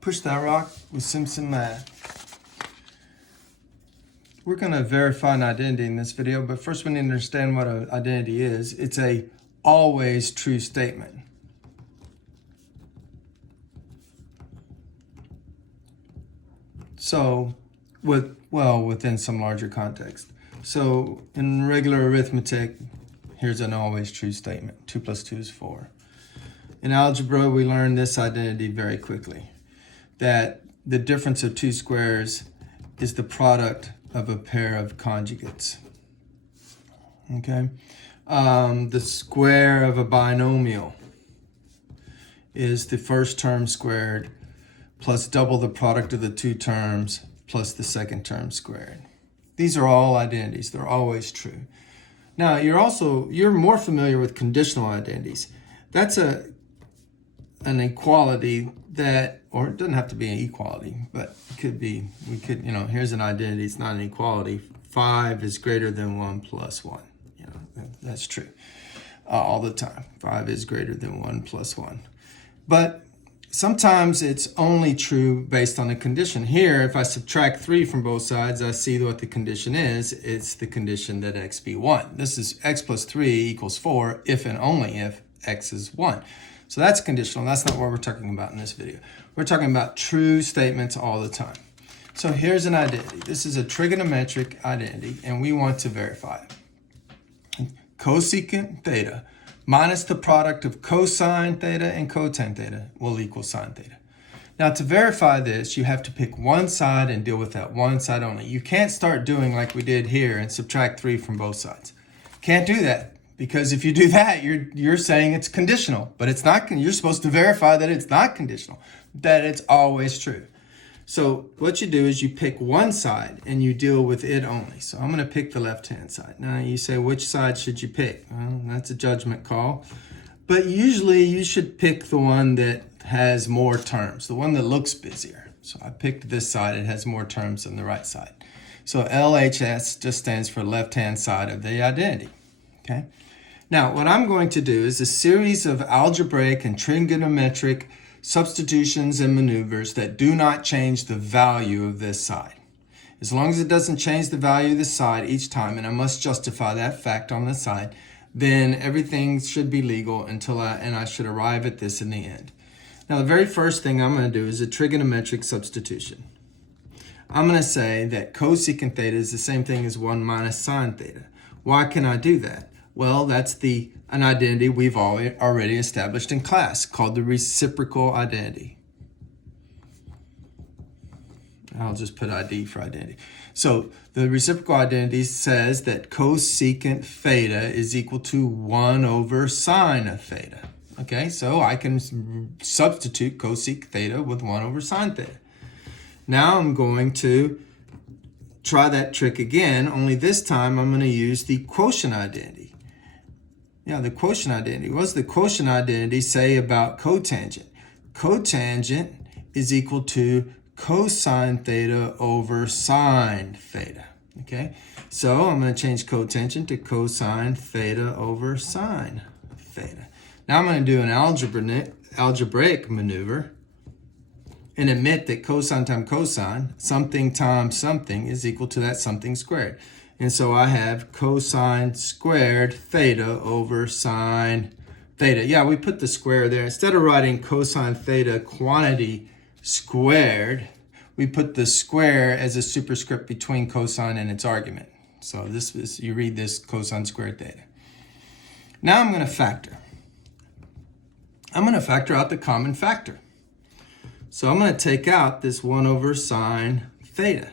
Push that rock with Simpson Math. We're going to verify an identity in this video, but first we need to understand what an identity is. It's a always true statement. So, within some larger context. So, in regular arithmetic, here's an always true statement. 2 plus 2 is 4. In algebra, we learn this identity very quickly, that the difference of two squares is the product of a pair of conjugates. Okay? The square of a binomial is the first term squared plus double the product of the two terms plus the second term squared. These are all identities. They're always true. Now, you're more familiar with conditional identities. That's an equality that, or it doesn't have to be an equality, but it could be, here's an identity. It's not an equality. 5 is greater than 1 plus 1. That's true all the time. 5 is greater than 1 plus 1. But sometimes it's only true based on a condition. Here, if I subtract 3 from both sides, I see what the condition is. It's the condition that x be 1. This is x plus 3 equals 4 if and only if x is 1. So that's conditional. That's not what we're talking about in this video. We're talking about true statements all the time. So here's an identity. This is a trigonometric identity, and we want to verify it. Cosecant theta minus the product of cosine theta and cotan theta will equal sine theta. Now, to verify this, you have to pick one side and deal with that one side only. You can't start doing like we did here and subtract 3 from both sides. Can't do that, because if you do that, you're saying it's conditional, but it's not. You're supposed to verify that it's not conditional, that it's always true. So what you do is you pick one side and you deal with it only. So I'm going to pick the left-hand side. Now you say, which side should you pick? Well, that's a judgment call. But usually you should pick the one that has more terms, the one that looks busier. So I picked this side. It has more terms than the right side. So LHS just stands for left-hand side of the identity. Okay. Now what I'm going to do is a series of algebraic and trigonometric substitutions and maneuvers that do not change the value of this side. As long as it doesn't change the value of the side each time, and I must justify that fact on the side, then everything should be legal until I should arrive at this in the end. Now, the very first thing I'm going to do is a trigonometric substitution. I'm going to say that cosecant theta is the same thing as 1 minus sine theta. Why can I do that? Well, that's an identity we've already established in class called the reciprocal identity. I'll just put ID for identity. So the reciprocal identity says that cosecant theta is equal to 1 over sine of theta. Okay, so I can substitute cosec theta with 1 over sine theta. Now I'm going to try that trick again, only this time I'm going to use the quotient identity. Yeah, the quotient identity. What does the quotient identity say about cotangent? Cotangent is equal to cosine theta over sine theta. Okay, so I'm going to change cotangent to cosine theta over sine theta. Now I'm going to do an algebraic maneuver and admit that cosine times cosine, something times something, is equal to that something squared. And so I have cosine squared theta over sine theta. Yeah, we put the square there. Instead of writing cosine theta quantity squared, we put the square as a superscript between cosine and its argument. So this is, you read this cosine squared theta. Now I'm going to factor. I'm going to factor out the common factor. So I'm going to take out this 1 over sine theta.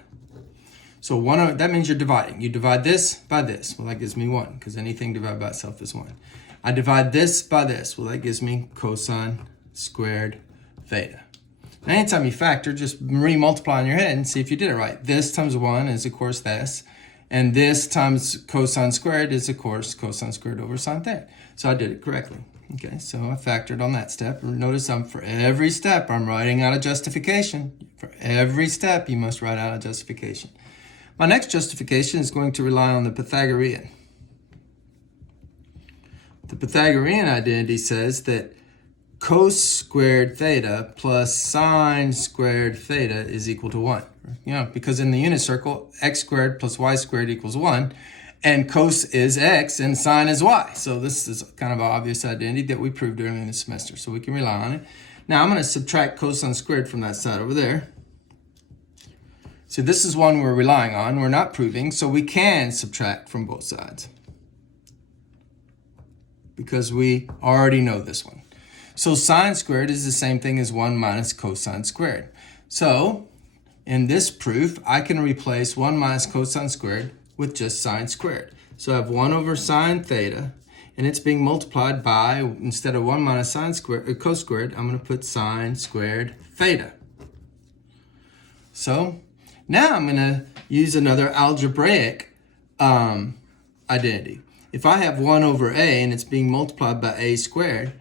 So that means you're dividing. You divide this by this. Well, that gives me 1, because anything divided by itself is 1. I divide this by this. Well, that gives me cosine squared theta. Now, anytime you factor, just re-multiply in your head and see if you did it right. This times 1 is, of course, this. And this times cosine squared is, of course, cosine squared over sine theta. So I did it correctly. Okay, so I factored on that step. Notice for every step, I'm writing out a justification. For every step, you must write out a justification. My next justification is going to rely on the Pythagorean. The Pythagorean identity says that cos squared theta plus sine squared theta is equal to 1. You know, because in the unit circle, x squared plus y squared equals 1, and cos is x and sine is y. So this is kind of an obvious identity that we proved earlier in the semester, so we can rely on it. Now I'm going to subtract cosine squared from that side over there. So this is one we're relying on, we're not proving, so we can subtract from both sides, because we already know this one. So sine squared is the same thing as 1 minus cosine squared. So in this proof, I can replace 1 minus cosine squared with just sine squared. So I have 1 over sine theta, and it's being multiplied by, instead of 1 minus sine squared, cos squared, I'm going to put sine squared theta. So now I'm going to use another algebraic identity. If I have 1 over a and it's being multiplied by a squared,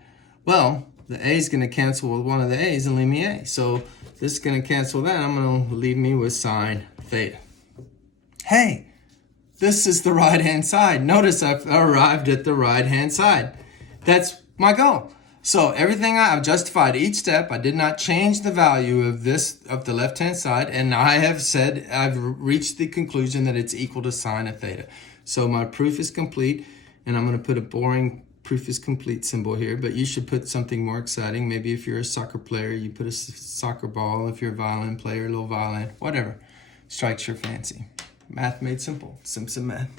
well, the a is going to cancel with one of the a's and leave me a. So this is going to cancel that. I'm going to leave me with sine theta. Hey, this is the right-hand side. Notice I've arrived at the right-hand side. That's my goal. So everything I've justified each step. I did not change the value of this, of the left-hand side, and I have said I've reached the conclusion that it's equal to sine of theta. So my proof is complete, and I'm going to put a boring proof is complete symbol here, but you should put something more exciting. Maybe if you're a soccer player, you put a soccer ball. If you're a violin player, a little violin, whatever strikes your fancy. Math made simple. Simpson Math.